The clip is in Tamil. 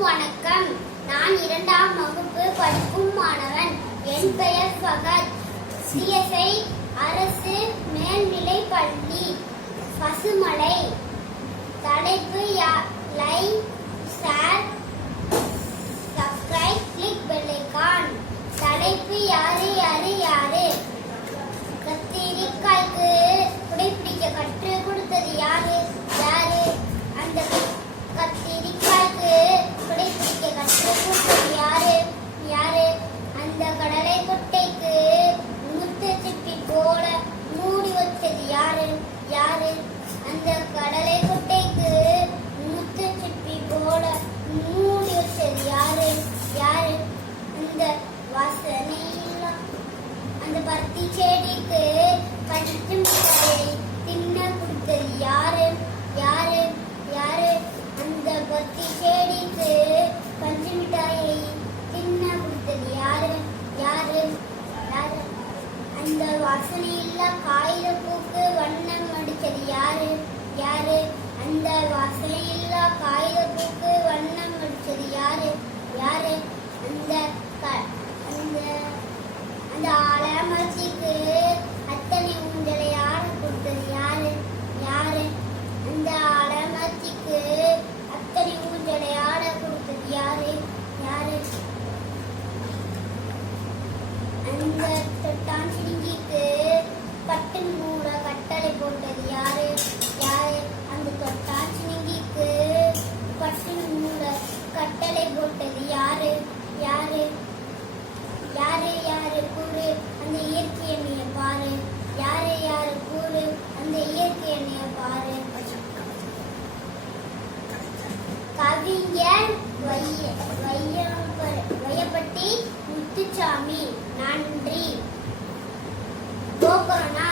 அனைவருக்கும் வணக்கம். நான் 2ஆம் வகுப்பு படிக்கும் மாணவன். என் பெயர் ஃபகத். சிஎஸ்ஐ அரசு மேல்நிலைப் பள்ளி பசுமலை. தலைப்பு like, share, subscribe, click bell icon. தலைப்பு யாரு யாரு யாரு? கத்திரிக்காய்க்கு குடைப்பிடிக்க கற்றுக் கொடுத்தது யாரு யாரு? அந்த கத்திரிக்காய்க்கு குடைப்பிடிக்க கற்றுக் கொடுத்தது யாரு யாரு? அந்த கடலை கொட்டைக்கு முத்து சிப்பி போல மூடி வச்சது யாரு யாரு? அந்த கடலை கொட்டைக்கு முத்து சிப்பி போல மூடி வச்சது யாரு யாரு? அந்த வாசனையில்ல அந்த பருத்தி செடிக்கு பஞ்சு மிட்டாயை தின்ன கொடுத்தது யாரு யாரு யாரு? அந்த பருத்தி செடிக்கு பஞ்சு மிட்டாயை தின்ன கொடுத்தது யாரு யாரு யாரு? அந்த வாசனையில்ல காகித பூக்கு வண்ணம் அடிச்சது யாரு யாரு? அந்த வாசனையில்ல காகித பூக்கு வண்ணம் அடிச்சது யாரு யாரு? அந்த அந்த ஆலமரத்துக்கு அத்தனை ஊஞ்சலை ஆட கொடுத்தது யாரு யாரு? அந்த ஆலமரத்துக்கு அத்தனை ஊஞ்சலை ஆட கொடுத்தது யாரு யாரு? அந்த தொட்டான் சிடுங்கிக்கு பட்டு மூட கட்டளை போட்டது யாரு யாரு? அந்த தொட்டான் சிடுங்கிக்கு பட்டு மூட கட்டளை போட்டது யாரு யாரு? யாரு யாரு கூறு அந்த இயற்கை எண்ணிய பாரு? யாரு யாரு கூறு அந்த இயற்கை எண்ணிய பாரு? கவிஞர் வையப்பட்டி முத்துசாமி. நன்றி. கோகரணா